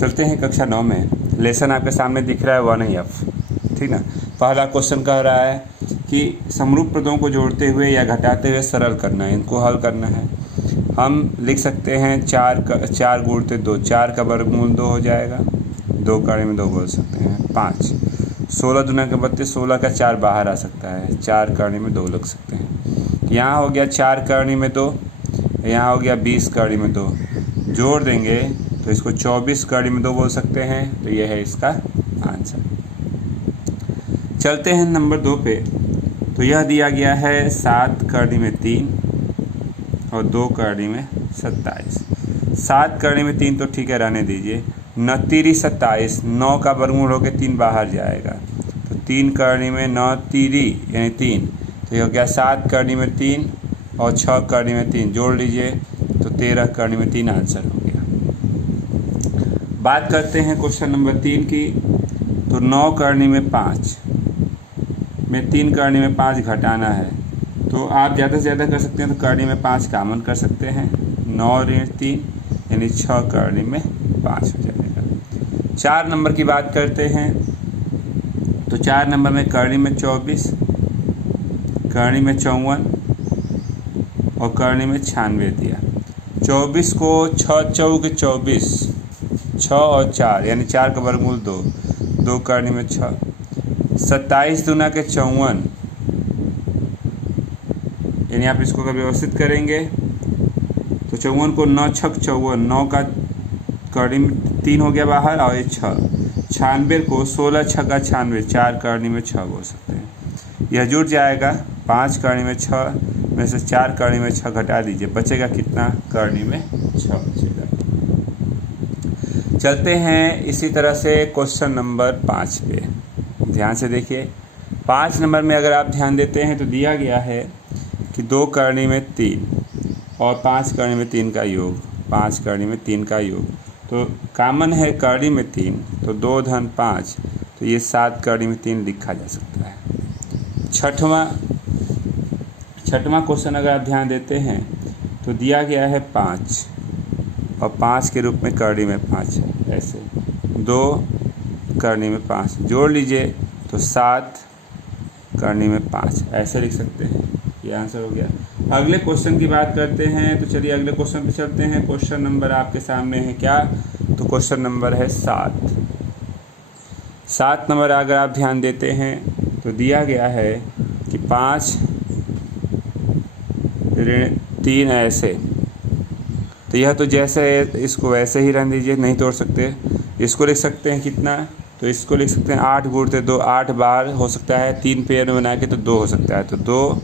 चलते हैं कक्षा 9 में। लेसन आपके सामने दिख रहा है 1F, ठीक ना। पहला क्वेश्चन कह रहा है कि समरूप पदों को जोड़ते हुए या घटाते हुए सरल करना है, इनको हल करना है। हम लिख सकते हैं 4 गुणते 2, 4 का वर्गमूल 2 हो जाएगा, 2 कड़ी में 2 बोल सकते हैं। 5 16 दूना के 32, 16 का 4 बाहर आ सकता है, 4 कड़ी में 2 लिख सकते हैं। यहाँ हो गया 4 कड़ी में 2, यहाँ हो गया 20 कड़ी में 2, जोड़ देंगे तो इसको 24 कड़ी में 2 बोल सकते हैं। तो यह है इसका आंसर। चलते हैं नंबर 2 पे। तो यह दिया गया है 7 कड़ी में 3 और 2 कड़ी में 27। 7 कड़ी में 3 तो ठीक है, रहने दीजिए। 9 तीरी 27, 9 का वर्गमूल होकर 3 बाहर जाएगा, तो 3 कड़ी में 9 तीरी यानी 3, तो ये हो गया 7 कड़ी में 3 और 6 कड़ी में 3, जोड़ लीजिए तो 13 कड़ी में 3 आंसर हो गया। बात करते हैं क्वेश्चन नंबर 3 की। तो 9 कड़ी में 5 में 3 कड़ी में 5 घटाना है, तो आप ज़्यादा से ज़्यादा कर सकते हैं, तो कड़ी में 5 कामन कर सकते हैं। 9 ऋण 3 यानी 6 कड़ी में 5 हो जाएगा। 4 नंबर की बात करते हैं। तो 4 नंबर में कड़ी में 24, कड़ी में 54 और कड़ी में 96 दिया। 24 को 6 चौके 24, 6 और 4 यानी 4 का वर्गमूल 2, 2 कड़ी में 6। 27 दूना के 54 यानी आप इसको अगर व्यवस्थित करेंगे तो 54 को 9 छक 54, 9 का कड़ी में 3 हो गया बाहर और ये 6। 96 को 16 छक्का 96, 4 कड़ी में 6 बोल सकते हैं। यह जुड़ जाएगा। 5 कड़ी में 6 में से 4 कड़ी में 6 घटा दीजिए, बचेगा कितना? कड़ी में 6 बचेगा। चलते हैं इसी तरह से क्वेश्चन नंबर 5 पे, ध्यान से देखिए। 5 नंबर में अगर आप ध्यान देते हैं तो दिया गया है कि 2 कड़ी में 3 और 5 कड़ी में 3 का योग, 5 कड़ी में 3 का योग, तो कामन है कड़ी में 3, तो 2 धन 5, तो ये 7 कड़ी में 3 लिखा जा सकता है। छठवां क्वेश्चन अगर आप ध्यान देते हैं तो दिया गया है 5 और 5 के रूप में कड़ी में 5 है, ऐसे 2 कड़ी में 5 जोड़ लीजिए तो 7 कड़ी में 5, ऐसे लिख सकते हैं। ये आंसर हो गया। अगले क्वेश्चन की बात करते हैं। तो चलिए अगले क्वेश्चन पे चलते हैं। क्वेश्चन नंबर आपके सामने है क्या? तो क्वेश्चन नंबर है 7। 7 नंबर अगर आप ध्यान देते हैं तो दिया गया है कि 5 ऋण 3 ऐसे, तो यह तो जैसे है इसको वैसे ही रहने दीजिए, नहीं तोड़ सकते। इसको लिख सकते हैं कितना? तो इसको लिख सकते हैं 8 गुणते 2, 8 बार हो सकता है, 3 पेयर में बना के तो 2 हो सकता है, तो 2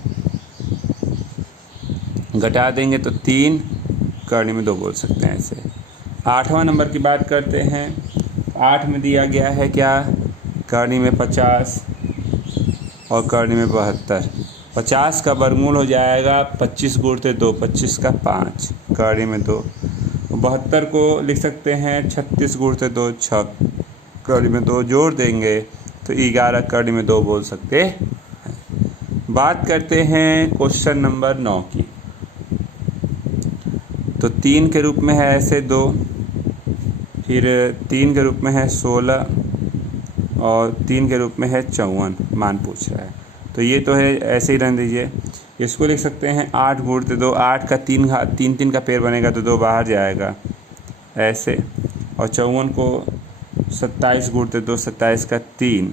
घटा देंगे तो 3 कड़ी में 2 बोल सकते हैं ऐसे। 8वां नंबर की बात करते हैं। 8 में दिया गया है क्या? कड़ी में 50 और कड़ी में 72। 50 का वर्गमूल हो जाएगा 25 गुणते 2, 25 का 5 कड़ी में 2। 72 को लिख सकते हैं 36 गुणते 2, 6 कड़ी में 2, जोड़ देंगे तो 11 कड़ी में 2 बोल सकते हैं। बात करते हैं क्वेश्चन नंबर 9 की। तो 3 के रूप में है ऐसे 2, फिर 3 के रूप में है 16 और 3 के रूप में है 54, मान पूछ रहा है, तो ये तो है ऐसे ही रहने दीजिए। इसको लिख सकते हैं 8 गुणते 2, 8 का 3 घात 3 का पेड़ बनेगा तो 2 बाहर जाएगा ऐसे, और 54 को 27 गुणते 2, 27 का 3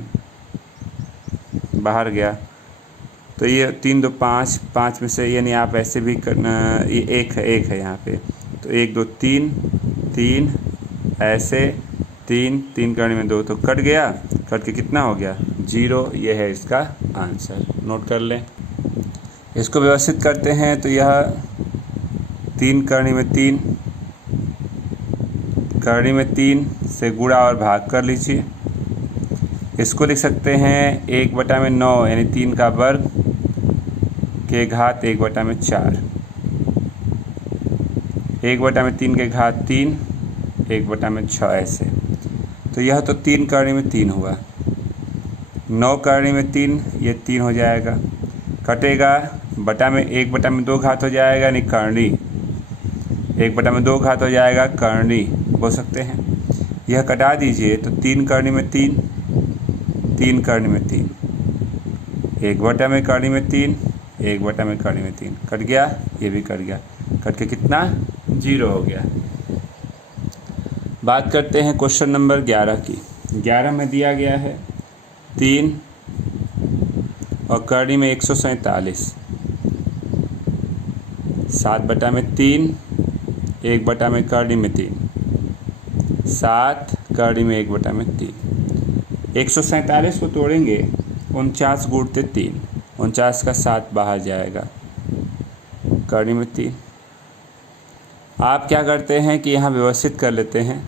बाहर गया, तो ये 3 2 5, 5 में से यानी आप ऐसे भी करना, ये एक है यहाँ पे, तो 1 2 3 3 ऐसे 3 कड़ी में 2, तो कट गया, कट के कितना हो गया? 0। ये है इसका आंसर, नोट कर लें। इसको व्यवस्थित करते हैं तो यह 3 कड़ी में 3, कड़ी में 3 से गुणा और भाग कर लीजिए। इसको लिख सकते हैं 1/9 यानी 3 का वर्ग के घात 1/4, 1/3 के घात 3, 1/6 ऐसे, तो यह तो 3 कड़ी में 3 हुआ। 9 कड़ी में 3, ये 3 हो जाएगा, कटेगा, बटा में 1/2 घात हो जाएगा यानी करनी, 1/2 घात हो जाएगा करनी बोल सकते हैं। यह कटा दीजिए तो 3 करनी में 3, 3 करनी में 3, 1/में करनी में 3, 1/में करनी में 3 कट गया, ये भी कट गया, कट के कितना 0 हो गया। बात करते हैं क्वेश्चन नंबर 11 की। 11 में दिया गया है 3 और करनी में 147, 7/3, 1/में करनी में 3, 7 करनी में 1/3। 147 को तोड़ेंगे 49 गुणते 3, 49 का 7 बाहर जाएगा, करनी में 3। आप क्या करते हैं कि यहाँ व्यवस्थित कर लेते हैं,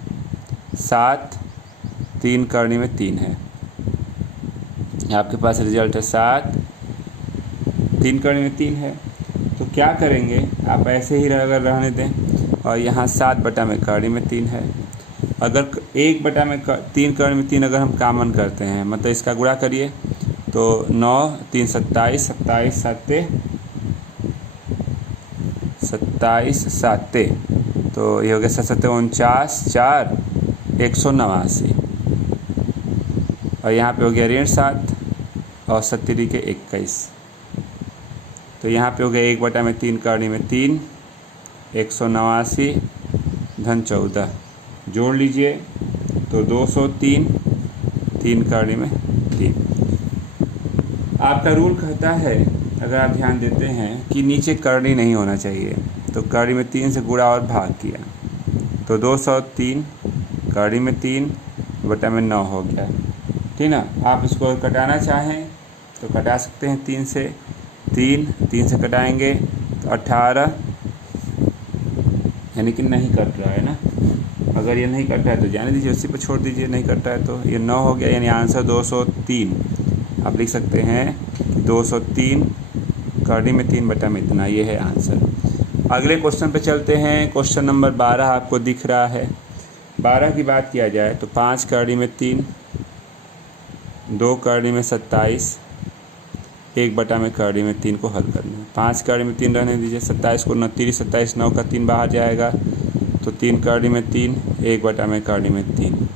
7 3 करनी में 3 है, आपके पास रिजल्ट है 7 3 करनी में 3 है। तो क्या करेंगे, आप ऐसे ही अगर रहने दें और यहाँ 7/में करनी में 3 है, अगर 1/में 3 करनी में 3 अगर हम कॉमन करते हैं, मतलब इसका गुणा करिए तो 9 3 27, 27 27 7, तो ये हो गया 7 7 49, 4 189 और यहाँ पे हो गया ऋण 7 और 7 के 21, तो यहाँ पे हो गया 1/3 करनी में 3, 189 धन 14, जोड़ लीजिए तो 203, 3 करनी में 3। आपका रूल कहता है, अगर आप ध्यान देते हैं कि नीचे करनी नहीं होना चाहिए, तो करनी में 3 से गुणा और भाग किया तो 203 करनी में 3/9 हो गया, ठीक ना। आप इसको कटाना चाहें तो कटा सकते हैं 3 से, 3 से कटाएंगे तो 18, यानी कि नहीं कट रहा है ना। अगर ये नहीं कट रहा है तो जाने दीजिए, उसी पर छोड़ दीजिए, नहीं कट रहा है तो ये 9 हो गया, यानी आंसर 203। आप लिख सकते हैं 203 करनी में 3/में इतना, ये है आंसर। अगले क्वेश्चन पे चलते हैं। क्वेश्चन नंबर 12 आपको दिख रहा है। 12 की बात किया जाए तो 5 करनी में 3, 2 करनी में 27, 1/में करनी में 3 को हल करना है। 5 करनी में 3 रहने दीजिए, 27 को 29, 27 9 का 3 बाहर जाएगा तो 3 करनी में 3, 1/में करनी में 3,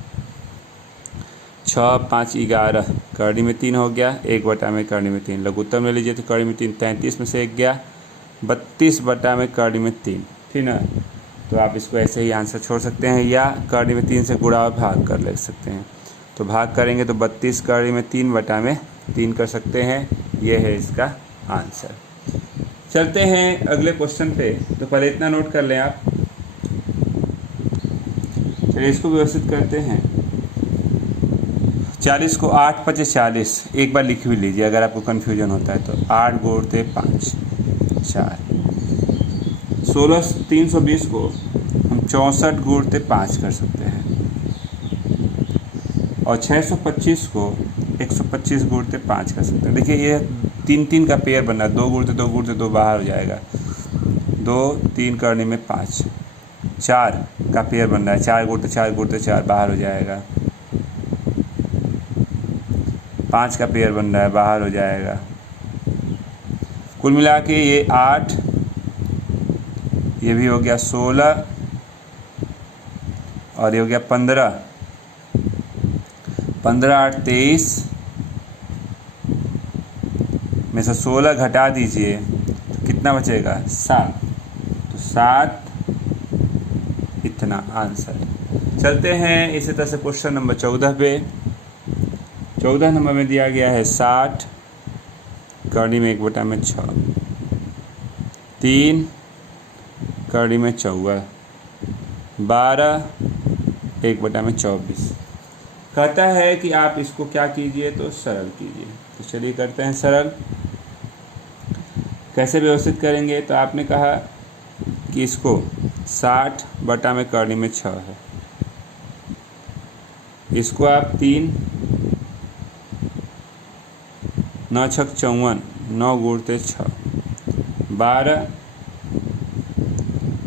6 5 11 करनी में 3 हो गया, 1/में करनी में 3, लघुत्तम ले लीजिए तो करनी में 3 33 में से 1 गया, 32/में करनी में 3, ठीक ना। तो आप इसको ऐसे ही आंसर छोड़ सकते हैं या करनी में 3 से गुणा और भाग कर ले सकते हैं। तो भाग करेंगे तो 32 करनी में 3/में 3 कर सकते हैं, ये है इसका आंसर। चलते हैं अगले क्वेश्चन पे। तो पहले इतना नोट कर लें आप, चलिए इसको व्यवस्थित करते हैं। 40 को 8 5 40, एक बार लिख भी लीजिए अगर आपको कन्फ्यूजन होता है तो। 8 गुणते 5 4, 16 320 को हम 64 गुणते 5 कर सकते हैं, और 625 को 125 गुणते 5 कर सकते हैं। देखिए ये 3 का पेयर बन रहा है, 2 गुणते 2 गुणते 2 बाहर हो जाएगा, 2 3 करने में 5, 4 का पेयर बन रहा है, 4 गुणते 4 बाहर हो जाएगा, 5 का पेयर बन रहा है, बाहर हो जाएगा। कुल मिला के ये 8, ये भी हो गया 16 और ये हो गया 15, 15 8 23 में से 16 घटा दीजिए तो कितना बचेगा 7, तो 7 इतना आंसर। चलते हैं इसी तरह से क्वेश्चन नंबर 14 पे। 14 नंबर में दिया गया है 60 करनी में 1/6, 3 करनी में 14, 12 1/24। कहता है कि आप इसको क्या कीजिए तो सरल कीजिए। तो चलिए करते हैं सरल। कैसे व्यवस्थित करेंगे, तो आपने कहा कि इसको 60/करनी में 6 है, इसको आप 3 9 6 54, 9 गुणते 6, 12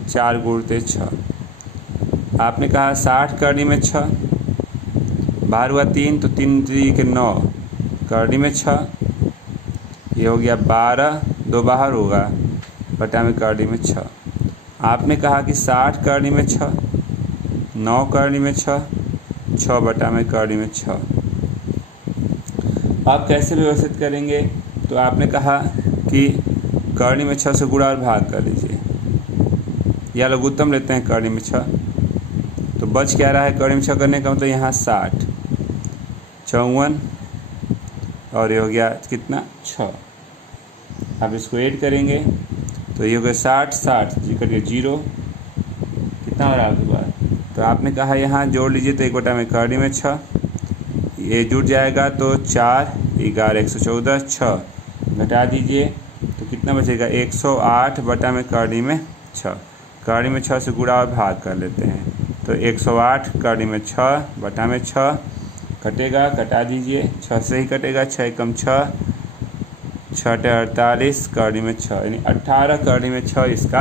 4 गुणते 6। आपने कहा 60 करनी में 6, बाहर हुआ 3 तो 3 3 के 9 करनी में 6, ये हो गया 12, 2 बाहर होगा, बटा में करनी में 6। आपने कहा कि 60 करनी में 6, 9 करनी में 6, 6 बटा में कड़ी में 6। आप कैसे व्यवस्थित करेंगे? तो आपने कहा कि कड़ी में 6 से गुणा और भाग कर लीजिए, या लघुत्तम लेते हैं कड़ी में 6। तो बच क्या रहा है कड़ी में 6 करने का मतलब यहाँ 60, 54 और ये हो गया कितना 6। आप इसको ऐड करेंगे तो ये हो गया 60, 60 जी कटिए 0, कितना हो रहा है आपके पास? तो आपने कहा यहाँ जोड़ लीजिए तो 1 बटा में कड़ी में 6, ये जुड़ जाएगा तो 4, 11, 114, 6 घटा दीजिए तो कितना बचेगा 108 बटा में कड़ी में 6। कड़ी में 6 से गुणा और भाग कर लेते हैं तो 108 कड़ी में 6 बटा में 6 कटेगा, कटा दीजिए 6 से ही कटेगा, 6 कम 6, 6 48 कड़ी में 6 यानी 18 कड़ी में 6 इसका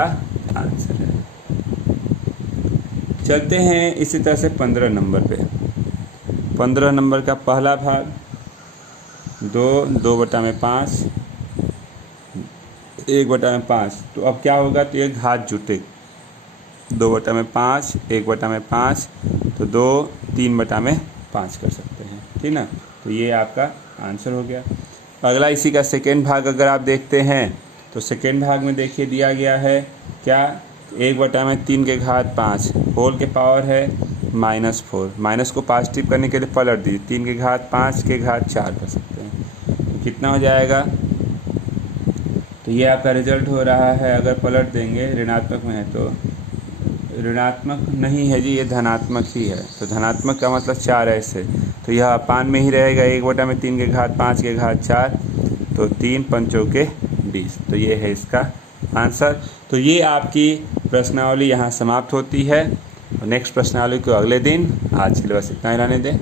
आंसर है। चलते हैं इसी तरह से 15 नंबर पे। 15 नंबर का पहला भाग 2 बटा में 5, 1 बटा में 5। तो अब क्या होगा? तो ये घात जुटे 2 बटा में 5, 1 बटा में 5, तो 2 3 बटा में 5 कर सकते हैं, ठीक ना। तो ये आपका आंसर हो गया। अगला इसी का सेकेंड भाग अगर आप देखते हैं तो सेकेंड भाग में देखिए दिया गया है क्या, 1 बटा में 3 के घात 5 होल के पावर है -4, माइनस को पॉजिटिव करने के लिए पलट दीजिए, 3 के घात 5 के घात 4 कर सकते हैं। तो कितना हो जाएगा? तो ये आपका रिजल्ट हो रहा है, अगर पलट देंगे ऋणात्मक में है तो ऋणात्मक नहीं है जी, ये धनात्मक ही है। तो धनात्मक का मतलब 4 ऐसे, तो यह अपान में ही रहेगा, 1 बटा में 3 के घात 5 के घात 4, तो 3 पंचों के 20। तो ये है इसका आंसर। तो ये आपकी प्रश्नावली यहाँ समाप्त होती है। नेक्स्ट प्रश्नावली को अगले दिन। आज के लिए बस इतना ही रहने दें।